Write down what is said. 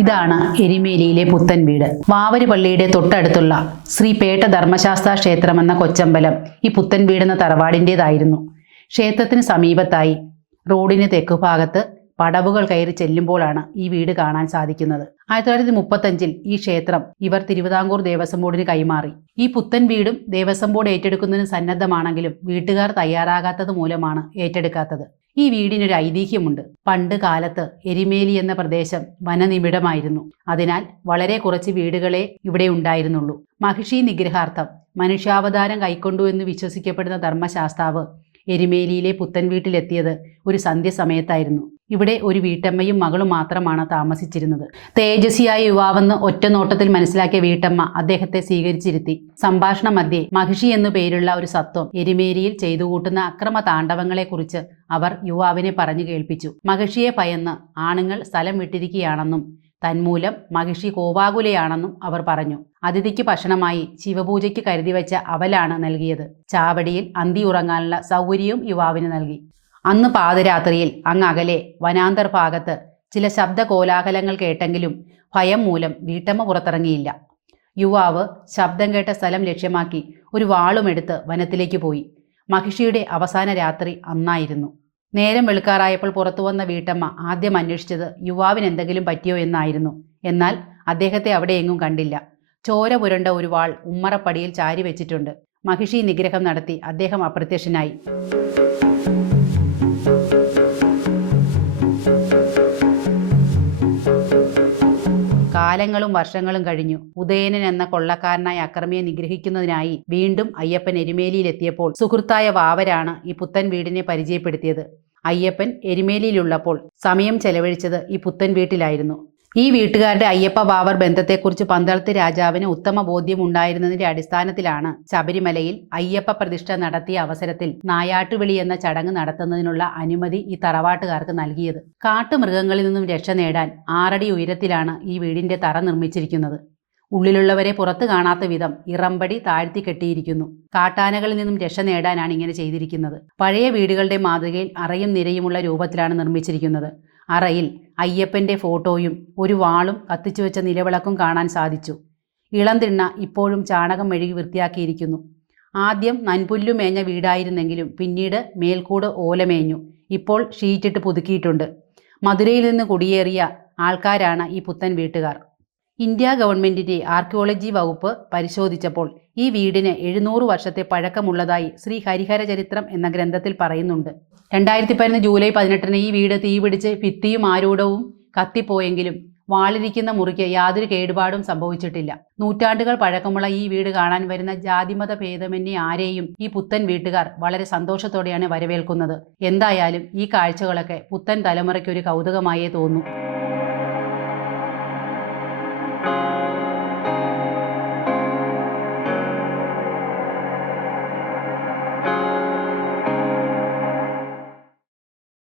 ഇതാണ് എരുമേലിയിലെ പുത്തൻ വീട്. വാവര് പള്ളിയുടെ തൊട്ടടുത്തുള്ള ശ്രീ പേട്ട ധർമ്മശാസ്ത്ര ക്ഷേത്രമെന്ന കൊച്ചമ്പലം ഈ പുത്തൻ വീടെന്ന തറവാടിൻ്റെതായിരുന്നു. ക്ഷേത്രത്തിന് സമീപത്തായി റോഡിന് തെക്കുഭാഗത്ത് പടവുകൾ കയറി ചെല്ലുമ്പോഴാണ് ഈ വീട് കാണാൻ സാധിക്കുന്നത്. 1935 ഈ ക്ഷേത്രം ഇവർ തിരുവിതാംകൂർ ദേവസ്വം ബോർഡിന് കൈമാറി. ഈ പുത്തൻ വീടും ദേവസ്വം ബോർഡ് ഏറ്റെടുക്കുന്നതിന് സന്നദ്ധമാണെങ്കിലും വീട്ടുകാർ തയ്യാറാകാത്തത് മൂലമാണ് ഏറ്റെടുക്കാത്തത്. ഈ വീടിനൊരു ഐതിഹ്യമുണ്ട്. പണ്ട് കാലത്ത് എരുമേലി എന്ന പ്രദേശം വനനിബിഡമായിരുന്നു. അതിനാൽ വളരെ കുറച്ച് വീടുകളെ ഇവിടെ ഉണ്ടായിരുന്നുള്ളൂ. മഹിഷി നിഗ്രഹാർത്ഥം മനുഷ്യാവതാരം കൈക്കൊണ്ടു എന്ന് വിശ്വസിക്കപ്പെടുന്ന ധർമ്മശാസ്താവ് എരുമേലിയിലെ പുത്തൻ വീട്ടിലെത്തിയത് ഒരു സന്ധ്യസമയത്തായിരുന്നു. ഇവിടെ ഒരു വീട്ടമ്മയും മകളും മാത്രമാണ് താമസിച്ചിരുന്നത്. തേജസ്വിയായ യുവാവെന്ന് ഒറ്റ നോട്ടത്തിൽ മനസ്സിലാക്കിയ വീട്ടമ്മ അദ്ദേഹത്തെ സ്വീകരിച്ചിരുത്തി. സംഭാഷണ മധ്യേ മഹിഷി എന്നു പേരുള്ള ഒരു സത്വം എരുമേലിയിൽ ചെയ്തുകൂട്ടുന്ന അക്രമ താണ്ഡവങ്ങളെക്കുറിച്ച് അവർ യുവാവിനെ പറഞ്ഞു കേൾപ്പിച്ചു. മഹിഷിയെ ഭയന്ന് ആണുങ്ങൾ സ്ഥലം വിട്ടിരിക്കുകയാണെന്നും തന്മൂലം മഹിഷി കോപാകുലയാണെന്നും അവർ പറഞ്ഞു. അതിഥിക്ക് ഭക്ഷണമായി ശിവപൂജയ്ക്ക് കരുതിവെച്ച അവലാണ് നൽകിയത്. ചാവടിയിൽ അന്തി ഉറങ്ങാനുള്ള സൗകര്യവും യുവാവിന് നൽകി. അന്ന് പാതിരാത്രിയിൽ അങ്ങകലെ വനാന്തർ ഭാഗത്ത് ചില ശബ്ദ കോലാഹലങ്ങൾ കേട്ടെങ്കിലും ഭയം മൂലം വീട്ടമ്മ പുറത്തിറങ്ങിയില്ല. യുവാവ് ശബ്ദം കേട്ട സ്ഥലം ലക്ഷ്യമാക്കി ഒരു വാളുമെടുത്ത് വനത്തിലേക്ക് പോയി. മഹിഷിയുടെ അവസാന രാത്രി അന്നായിരുന്നു. നേരം വെളുക്കാറായപ്പോൾ പുറത്തു വന്ന വീട്ടമ്മ ആദ്യം അന്വേഷിച്ചത് യുവാവിന് എന്തെങ്കിലും പറ്റിയോ എന്നായിരുന്നു. എന്നാൽ അദ്ദേഹത്തെ അവിടെ എങ്ങും കണ്ടില്ല. ചോര പുരണ്ട ഒരു വാൾ ഉമ്മറപ്പടിയിൽ ചാരി വെച്ചിട്ടുണ്ട്. മഹിഷി നിഗ്രഹം നടത്തി അദ്ദേഹം അപ്രത്യക്ഷനായി. കാലങ്ങളും വർഷങ്ങളും കഴിഞ്ഞു. ഉദയനൻ എന്ന കൊള്ളക്കാരനായ അക്രമിയെ നിഗ്രഹിക്കുന്നതിനായി വീണ്ടും അയ്യപ്പൻ എരുമേലിയിലെത്തിയപ്പോൾ സുഹൃത്തായ വാവരാണ് ഈ പുത്തൻ വീടിനെ പരിചയപ്പെടുത്തിയത്. അയ്യപ്പൻ എരുമേലിയിലുള്ളപ്പോൾ സമയം ചെലവഴിച്ചത് ഈ പുത്തൻ വീട്ടിലായിരുന്നു. ഈ വീട്ടുകാരുടെ അയ്യപ്പ വാവർ ബന്ധത്തെക്കുറിച്ച് പന്തളത്ത് രാജാവിന് ഉത്തമ ബോധ്യം ഉണ്ടായിരുന്നതിന്റെ അടിസ്ഥാനത്തിലാണ് ശബരിമലയിൽ അയ്യപ്പ പ്രതിഷ്ഠ നടത്തിയ അവസരത്തിൽ നായാട്ടുവിളി എന്ന ചടങ്ങ് നടത്തുന്നതിനുള്ള അനുമതി ഈ തറവാട്ടുകാർക്ക് നൽകിയത്. കാട്ടുമൃഗങ്ങളിൽ നിന്നും രക്ഷ നേടാൻ 6 അടി ഉയരത്തിലാണ് ഈ വീടിന്റെ തറ നിർമ്മിച്ചിരിക്കുന്നത്. ഉള്ളിലുള്ളവരെ പുറത്ത് കാണാത്ത വിധം ഇറമ്പടി താഴ്ത്തി കെട്ടിയിരിക്കുന്നു. കാട്ടാനകളിൽ നിന്നും രക്ഷ നേടാനാണ് ഇങ്ങനെ ചെയ്തിരിക്കുന്നത്. പഴയ വീടുകളുടെ മാതൃകയിൽ അറയും നിരയുമുള്ള രൂപത്തിലാണ് നിർമ്മിച്ചിരിക്കുന്നത്. അറയിൽ അയ്യപ്പന്റെ ഫോട്ടോയും ഒരു വാളും കത്തിച്ചു വെച്ച നിലവിളക്കും കാണാൻ സാധിച്ചു. ഇളം തിണ്ണ ഇപ്പോഴും ചാണകം മെഴുകി വൃത്തിയാക്കിയിരിക്കുന്നു. ആദ്യം നൻപുല്ലു മേഞ്ഞ വീടായിരുന്നെങ്കിലും പിന്നീട് മേൽക്കൂട് ഓലമേഞ്ഞു. ഇപ്പോൾ ഷീറ്റിട്ട് പുതുക്കിയിട്ടുണ്ട്. മധുരയിൽ നിന്ന് കുടിയേറിയ ആൾക്കാരാണ് ഈ പുത്തൻ വീട്ടുകാർ. ഇന്ത്യ ഗവൺമെന്റിന്റെ ആർക്കിയോളജി വകുപ്പ് പരിശോധിച്ചപ്പോൾ ഈ വീടിന് 700 വർഷത്തെ പഴക്കമുള്ളതായി ശ്രീ ഹരിഹര ചരിത്രം എന്ന ഗ്രന്ഥത്തിൽ പറയുന്നുണ്ട്. 2011 ജൂലൈ 18 ഈ വീട് തീപിടിച്ച് ഭിത്തിയും ആരൂഢവും കത്തിപ്പോയെങ്കിലും വാളിരിക്കുന്ന മുറിക്ക് യാതൊരു കേടുപാടും സംഭവിച്ചിട്ടില്ല. നൂറ്റാണ്ടുകൾ പഴക്കമുള്ള ഈ വീട് കാണാൻ വരുന്ന ജാതിമത ഭേദമന്യേ ആരെയും ഈ പുത്തൻ വീട്ടുകാർ വളരെ സന്തോഷത്തോടെയാണ് വരവേൽക്കുന്നത്. എന്തായാലും ഈ കാഴ്ചകളൊക്കെ പുത്തൻ തലമുറയ്ക്കൊരു കൗതുകമായേ തോന്നൂ.